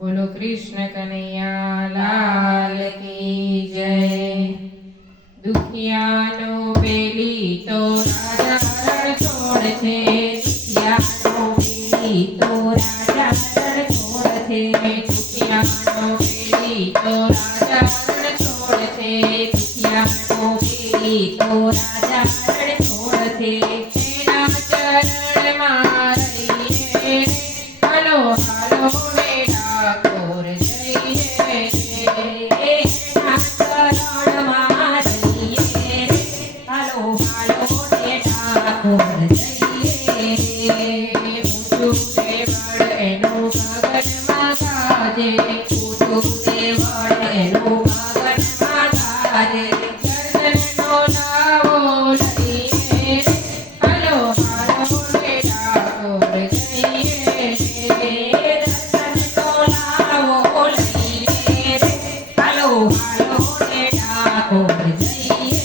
बोलो कृष्ण कन्हैया लाल की जय। दुखियानो पेली तो राजा रण छोड़ छे, दुखियानो पेली तो राजा रण छोड़ छे, दुखियानो पेली तो राजा रण छोड़ छे, दुखियानो पेली तो राजा रण छोड़ छे। तेना चरण में रहीए हालो हालो रे ठाकुर जइए रे, तेना चरण में रहीए हालो हालो रे ठाकुर जइए रे। ऊंचू देवળ એનું ગગનમાં ગાજે, ઊંચું દેવળ એનું ગગનમાં ગાજે, ચરણનો લાવો લઈએ રે હાલો હાલો રે ઠાકોર જઈએ રે, ચરણનો લાવો લઈએ રે હાલો હાલો રે ઠાકોર જઈએ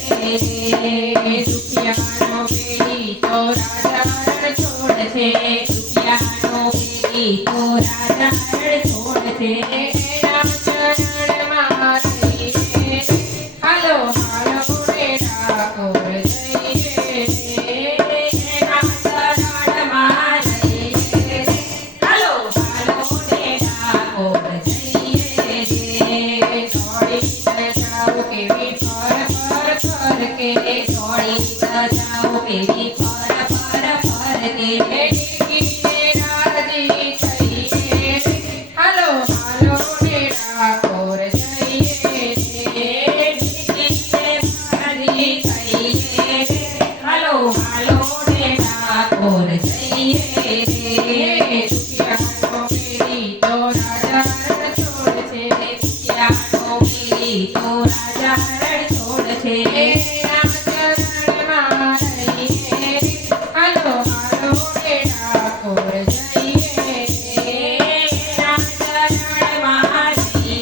રે। દુખિયાનો પેલી તો રાજા રણ છોડ છે, દુખિયાનો પેલી તો રાજા રણ છોડ છે, એના ચરણમાં રહીએ રે હાલો હાલો રે ઠાકોર જઈએ રે, એના ચરણમાં રહીએ રે હાલો હાલો રે ઠાકોર જઈએ રે। દોડી જાઓ કેવી ફર ફર ફર કે, દોડી જાઓ કેવી ફર ફર ફર કે, ટીકીને રાજી થઈએ રે હાલો હાલો રે ઠાકોર જઈએ રે, ટીકીને રાજી થઈએ રે હાલો હાલો રે ઠાકોર જઈએ રે। દુખિયાનો પેલી તો રાજા રણ છોડ છે, દુખિયાનો પેલી તો રાજા રણ છોડ છે, એના ચરણમાં રહીએ રે હાલો હાલો રે ઠાકોર જઈએ રે, એના ચરણમાં રહીએ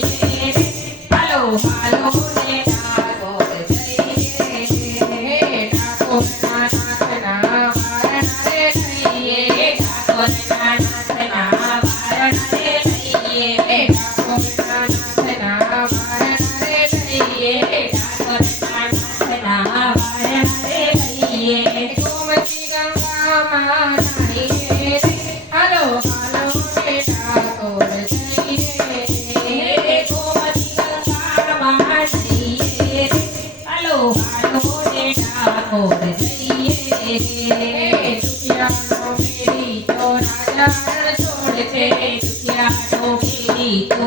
રે હાલો હાલો રે ઠાકોર જઈએ રે। ઠાકોરના નાથના વારણા રે રહીએ, ઠાકોરના નાથના વારણા રે રહીએ રે, ઠાકોરના નાથના વારણા રે રહીએ, ઠાકોરના નાથના વારણા રે રહીએ। ગોમતી ગંગામાં નાહીએ રે હાલો હાલો રે ઠાકોર જઈએ રે, ગોમતી ગંગામાં નાહીએ રે હાલો હાલો રે ઠાકોર જઈએ રે। દુખિયાનો પેલી તો રાજા રણ છોડ છે, દુખિયાનો પેલી તો